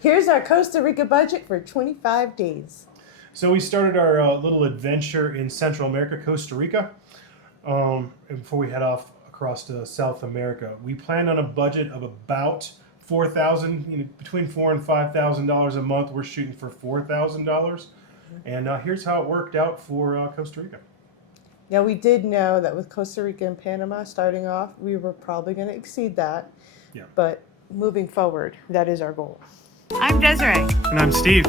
Here's our Costa Rica budget for 25 days. So we started our little adventure in Central America, Costa Rica, and before we head off across to South America. We planned on a budget of about between $4,000 and $5,000 a month. We're shooting for $4,000, and here's how it worked out for Costa Rica. Now, we did know that with Costa Rica and Panama starting off, we were probably going to exceed that. Yeah. But moving forward, that is our goal. I'm Desiree. And I'm Steve.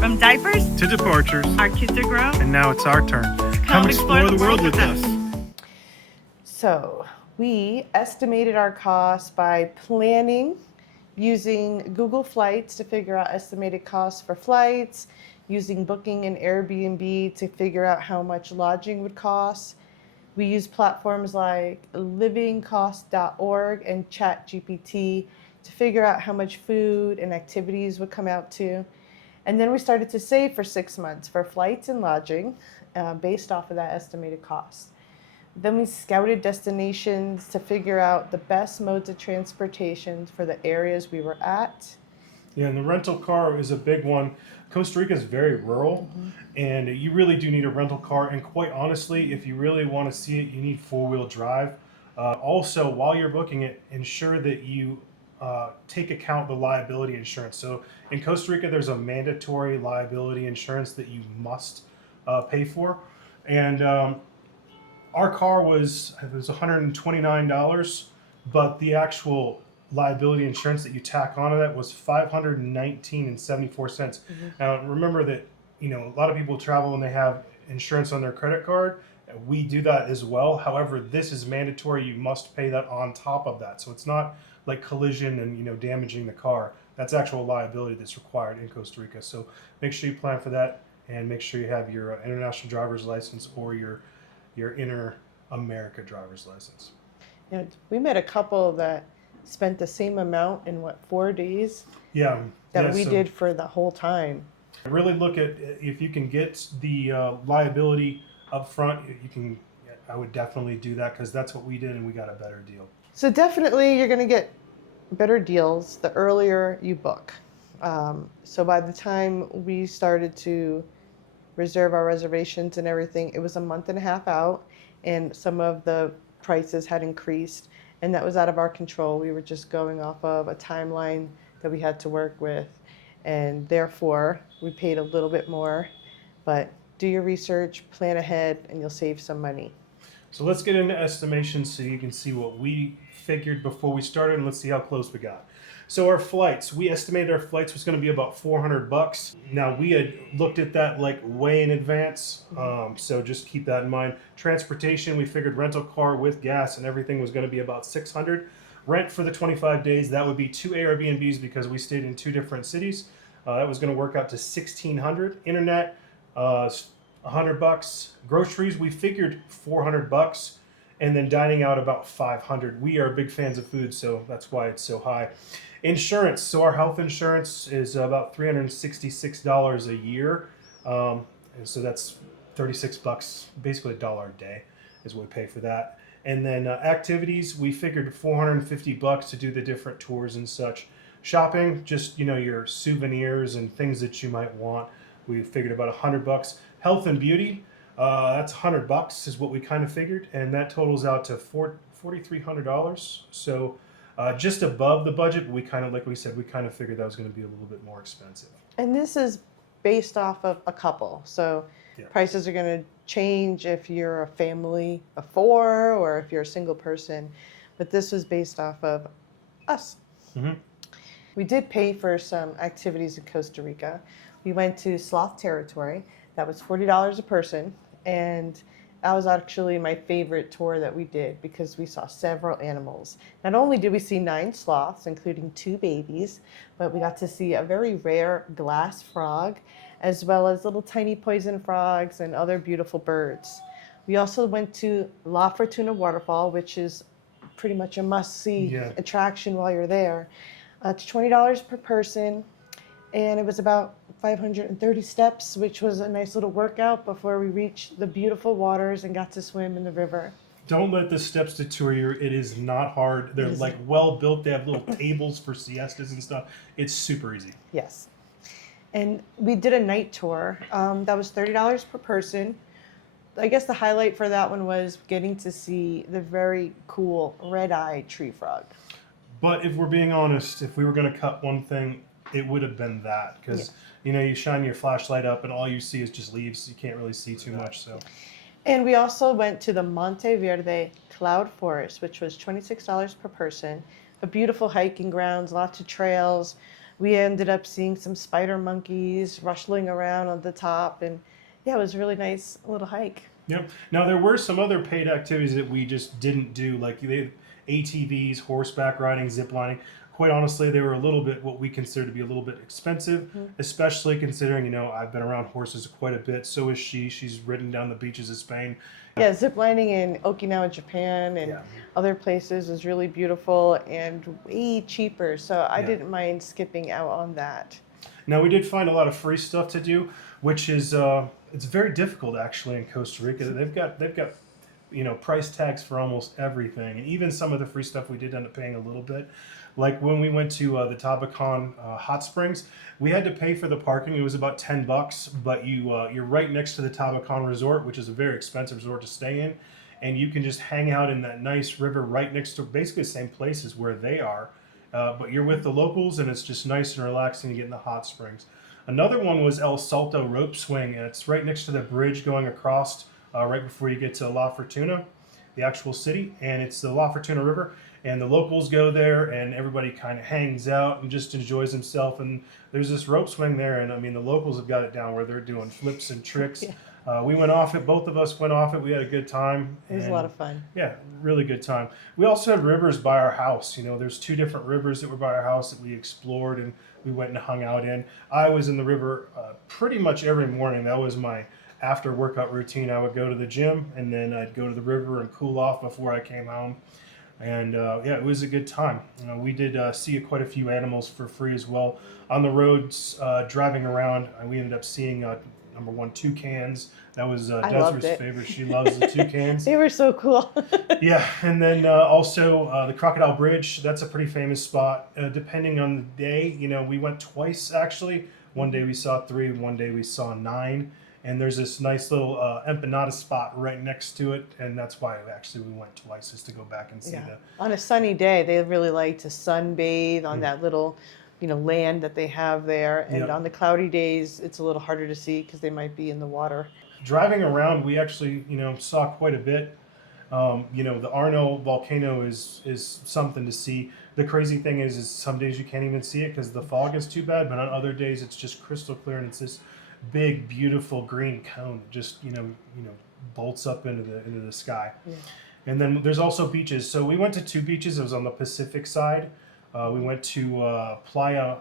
From diapers To departures, our kids are grown. and now it's our turn. Come explore the world with us. So we estimated our costs by planning, using Google Flights to figure out estimated costs for flights, using Booking and Airbnb to figure out how much lodging would cost. We use platforms like livingcost.org and ChatGPT to figure out how much food and activities would come out to. And then we started to save for 6 months for flights and lodging based off of that estimated cost. Then we scouted destinations to figure out the best modes of transportation for the areas we were at. Yeah, and the rental car is a big one. Costa Rica is very rural, and you really do need a rental car. And quite honestly, if you really want to see it, you need four-wheel drive. Also, while you're booking it, ensure that you take account the liability insurance. So in Costa Rica, there's a mandatory liability insurance that you must pay for. And our car was $129, but the actual liability insurance that you tack onto that was $519.74. Now remember that a lot of people travel and they have insurance on their credit card. We do that as well. However, this is mandatory. You must pay that on top of that. So it's not like collision and damaging the car. That's actual liability that's required in Costa Rica. So make sure you plan for that, and make sure you have your international driver's license or your Inter-America driver's license. And we met a couple that spent the same amount in 4 days Yeah. that we so did for the whole time. Really look at if you can get the liability up front. I would definitely do that, because that's what we did, and we got a better deal. So definitely you're going to get better deals the earlier you book. So by the time we started to reserve our reservations and everything, it was a month and a half out, and some of the prices had increased, and that was out of our control. We were just going off of a timeline that we had to work with, and therefore we paid a little bit more. But do your research, plan ahead, and you'll save some money. So let's get into estimations so you can see what we figured before we started, and let's see how close we got. So our flights, we estimated our flights was going to be about $400. Now we had looked at that like way in advance, so just keep that in mind. Transportation, we figured rental car with gas and everything was going to be about $600. Rent for the 25 days, that would be 2 Airbnbs because we stayed in 2 different cities. That was going to work out to $1,600. Internet, $100. Groceries, we figured $400, and then dining out about $500. We are big fans of food, so that's why it's so high. Insurance, so our health insurance is about $366 a year, and so that's $36, basically $1 a day is what we pay for that. And then activities, we figured $450 to do the different tours and such. Shopping, just your souvenirs and things that you might want, we figured about $100. Health and beauty, that's $100 is what we kind of figured, and that totals out to $4,300. So just above the budget, we kind of, like we said, we kind of figured that was going to be a little bit more expensive. And this is based off of a couple. So prices are going to change if you're a family of 4 or if you're a single person. But this was based off of us. Mm-hmm. We did pay for some activities in Costa Rica. We went to sloth territory. That was $40 a person. And that was actually my favorite tour that we did because we saw several animals. Not only did we see 9 sloths, including 2 babies, but we got to see a very rare glass frog, as well as little tiny poison frogs and other beautiful birds. We also went to La Fortuna Waterfall, which is pretty much a must-see attraction while you're there. It's $20 per person, and it was about 530 steps, which was a nice little workout before we reached the beautiful waters and got to swim in the river. Don't let the steps deter you. It is not hard. They're like well built. They have little tables for siestas and stuff. It's super easy. Yes. And we did a night tour. That was $30 per person. I guess the highlight for that one was getting to see the very cool red-eyed tree frog. But if we're being honest, if we were going to cut one thing, it would have been that. Because, you shine your flashlight up and all you see is just leaves. You can't really see too much. So. And we also went to the Monte Verde Cloud Forest, which was $26 per person. A beautiful hiking grounds, lots of trails. We ended up seeing some spider monkeys rustling around on the top. And yeah, it was a really nice little hike. Yep. Now, there were some other paid activities that we just didn't do, like ATVs, horseback riding, zip lining. Quite honestly, they were a little bit what we consider to be a little bit expensive, especially considering, I've been around horses quite a bit. So is she. She's ridden down the beaches of Spain. Yeah, zip lining in Okinawa, Japan, and other places is really beautiful and way cheaper. So I didn't mind skipping out on that. Now, we did find a lot of free stuff to do, which is it's very difficult actually in Costa Rica. They've got price tags for almost everything, and even some of the free stuff we did end up paying a little bit. Like when we went to the Tabacan hot springs, we had to pay for the parking. It was about $10, but you're right next to the Tabacan resort, which is a very expensive resort to stay in, and you can just hang out in that nice river right next to basically the same places where they are. But you're with the locals, and it's just nice and relaxing to get in the hot springs. Another one was El Salto rope swing, and it's right next to the bridge going across right before you get to La Fortuna, the actual city, and it's the La Fortuna River. And the locals go there, and everybody kind of hangs out and just enjoys himself. And there's this rope swing there, and I mean the locals have got it down where they're doing flips and tricks. We went off it. Both of us went off it. We had a good time. It was a lot of fun. Yeah, really good time. We also had rivers by our house. There's 2 different rivers that were by our house that we explored and we went and hung out in. I was in the river pretty much every morning. That was my after workout routine. I would go to the gym and then I'd go to the river and cool off before I came home. And it was a good time. We did see quite a few animals for free as well. On the roads, driving around, we ended up seeing number 1, toucans. That was Desiree's favorite. She loves the toucans. They were so cool. Yeah, and then also the Crocodile Bridge. That's a pretty famous spot. Depending on the day, we went twice actually. One day we saw 3, one day we saw 9. And there's this nice little empanada spot right next to it, and that's why we went twice, is to go back and see the. On a sunny day, they really like to sunbathe on that little, land that they have there. And on the cloudy days, it's a little harder to see because they might be in the water. Driving around, we actually, saw quite a bit. The Arno volcano is something to see. The crazy thing is some days you can't even see it because the fog is too bad, but on other days it's just crystal clear, and it's this big, beautiful green cone that just bolts up into the sky. And then there's also beaches. So we went to 2 beaches. It was on the Pacific side. We went to Playa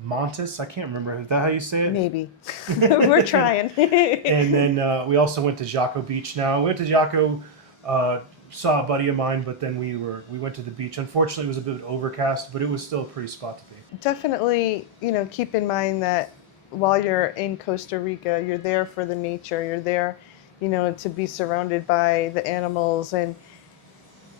Montes. I can't remember. Is that how you say it? Maybe. We're trying. And then we also went to Jaco Beach. Now we went to Jaco, saw a buddy of mine, but then we went to the beach. Unfortunately, it was a bit overcast, but it was still a pretty spot to be. Definitely, keep in mind that while you're in Costa Rica, you're there for the nature. You're there, to be surrounded by the animals. And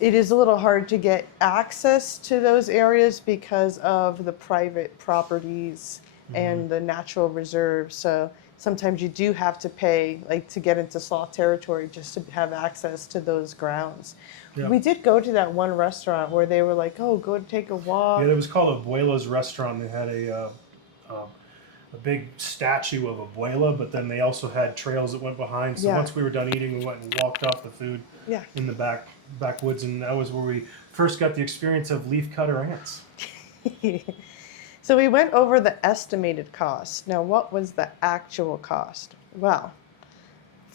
it is a little hard to get access to those areas because of the private properties and the natural reserves. So sometimes you do have to pay, like, to get into sloth territory just to have access to those grounds. Yeah. We did go to that one restaurant where they were like, "Oh, go take a walk." Yeah, it was called Abuela's Restaurant. They had a big statue of Abuela, but then they also had trails that went behind. So once we were done eating, we went and walked off the food in the backwoods, and that was where we first got the experience of leafcutter ants. So we went over the estimated cost. Now, what was the actual cost? Well,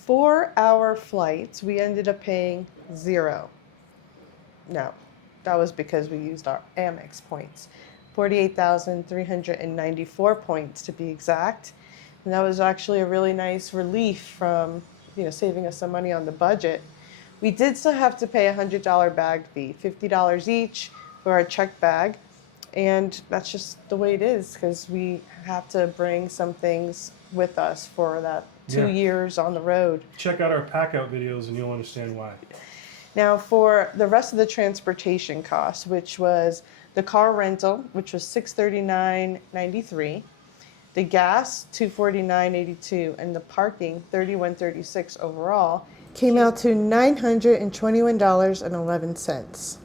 4-hour flights, we ended up paying $0. No, that was because we used our Amex points. 48,394 points to be exact. And that was actually a really nice relief from, saving us some money on the budget. We did still have to pay a $100 bag fee, $50 each for our check bag. And that's just the way it is because we have to bring some things with us for that 2 years on the road. Check out our pack out videos and you'll understand why. Now, for the rest of the transportation costs, which was the car rental, which was $639.93, the gas $249.82, and the parking $31.36 overall, came out to $921.11.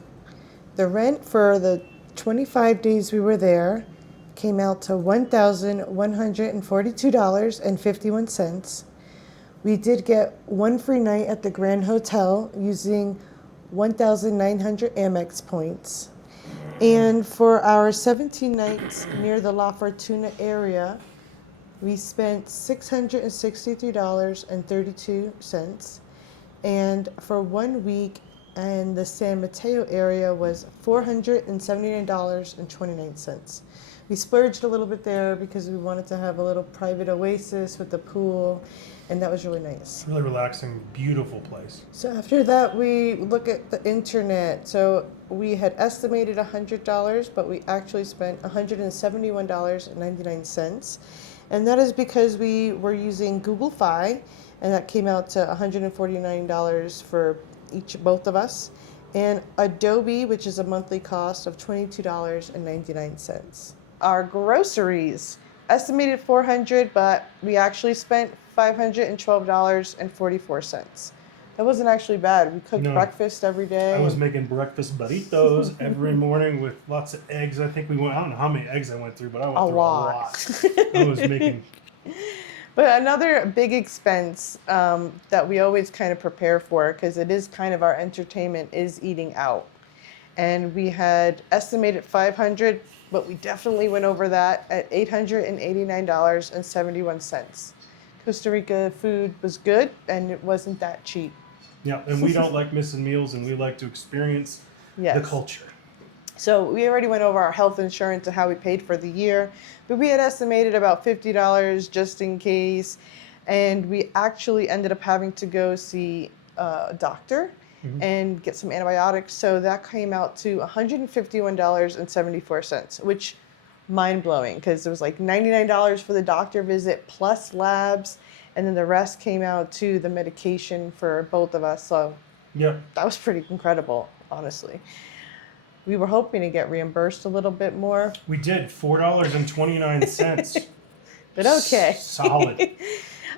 The rent for the 25 days we were there came out to $1,142.51. We did get one free night at the Grand Hotel using 1,900 Amex points. And for our 17 nights near the La Fortuna area, we spent $663.32. And for 1 week in the San Mateo area was $479.29. We splurged a little bit there because we wanted to have a little private oasis with the pool, and that was really nice. Really relaxing, beautiful place. So after that, we look at the internet. So we had estimated $100, but we actually spent $171.99. And that is because we were using Google Fi, and that came out to $149 for both of us. And Adobe, which is a monthly cost of $22.99. Our groceries, estimated $400, but we actually spent $512.44. That wasn't actually bad. We cooked breakfast every day. I was making breakfast burritos every morning with lots of eggs. I think I don't know how many eggs I went through, but I went through a lot. I was making. But another big expense that we always kind of prepare for, because it is kind of our entertainment, is eating out. And we had estimated $500, but we definitely went over that at $889.71. Costa Rica food was good, and it wasn't that cheap. Yeah, and we don't like missing meals, and we like to experience the culture. So we already went over our health insurance and how we paid for the year, but we had estimated about $50 just in case, and we actually ended up having to go see a doctor and get some antibiotics. So that came out to $151.74, which mind-blowing, because it was like $99 for the doctor visit plus labs, and then the rest came out to the medication for both of us. So that was pretty incredible, honestly. We were hoping to get reimbursed a little bit more. We did, $4.29. But okay. Solid.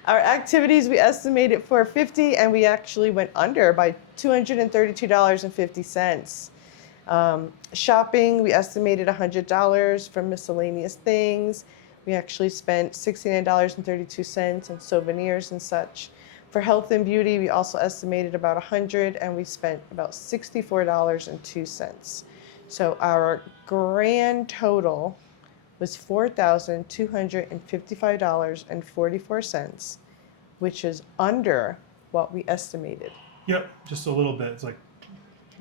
Our activities we estimated for $50, and we actually went under by $232.50. Shopping, we estimated $100 for miscellaneous things. We actually spent $69.32 on souvenirs and such. For health and beauty, we also estimated about $100, and we spent about $64.02. So our grand total was $4,255.44, which is under what we estimated. Yep, just a little bit. It's like,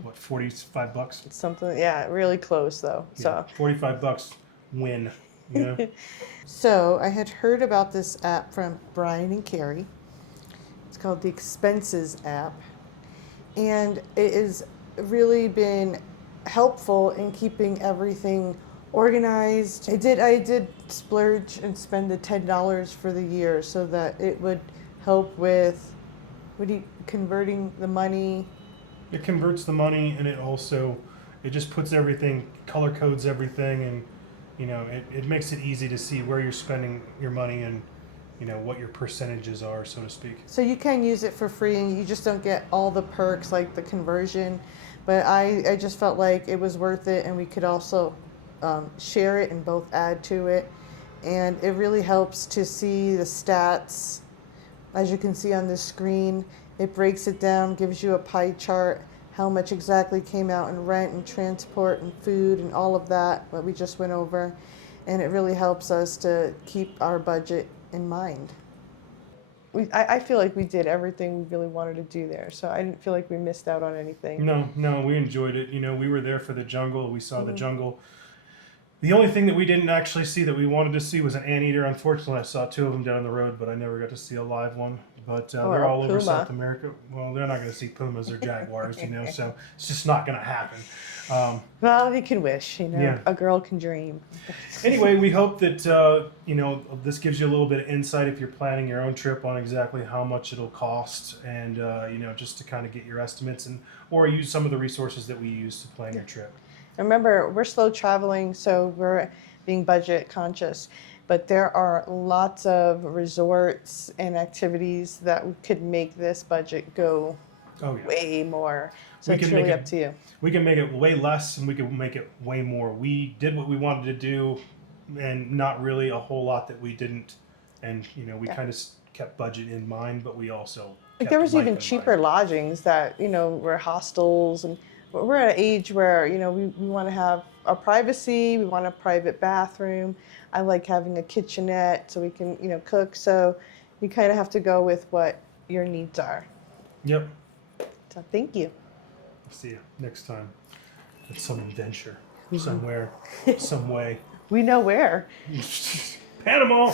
what, $45? It's something, yeah, really close though. Yeah, so $45 win. You know? So I had heard about this app from Brian and Carrie. It's called the Expenses app, and it has really been helpful in keeping everything organized. I did splurge and spend the $10 for the year so that it would help with converting the money. It converts the money, and it just puts everything, color codes everything, and it makes it easy to see where you're spending your money and what your percentages are, so to speak. So you can use it for free, and you just don't get all the perks like the conversion. But I just felt like it was worth it, and we could also share it and both add to it. And it really helps to see the stats. As you can see on the screen, it breaks it down, gives you a pie chart, how much exactly came out in rent and transport and food and all of that, what we just went over. And it really helps us to keep our budget in mind. I feel like we did everything we really wanted to do there, so I didn't feel like we missed out on anything. No, we enjoyed it. We were there for the jungle. We saw the jungle. The only thing that we didn't actually see that we wanted to see was an anteater. Unfortunately, I saw two of them down the road, but I never got to see a live one. But they're all over South America. Well, they're not going to see pumas or jaguars, so it's just not going to happen. Well, you can wish, Yeah. a girl can dream. Anyway, we hope that this gives you a little bit of insight if you're planning your own trip on exactly how much it'll cost, and just to kind of get your estimates or use some of the resources that we use to plan your trip. Remember, we're slow traveling, so we're being budget conscious. But there are lots of resorts and activities that could make this budget go Oh yeah. way more. So We it's can really make up to you. We can make it way less, and we can make it way more. We did what we wanted to do, and not really a whole lot that we didn't. And we kind of kept budget in mind, but we also Like kept there was life even in cheaper mind. lodgings that were hostels, and we're at an age where we want to have our privacy. We want a private bathroom. I like having a kitchenette so we can cook. So you kind of have to go with what your needs are. Yep. So thank you. See you next time. At some adventure, somewhere, some way. We know where. Panama.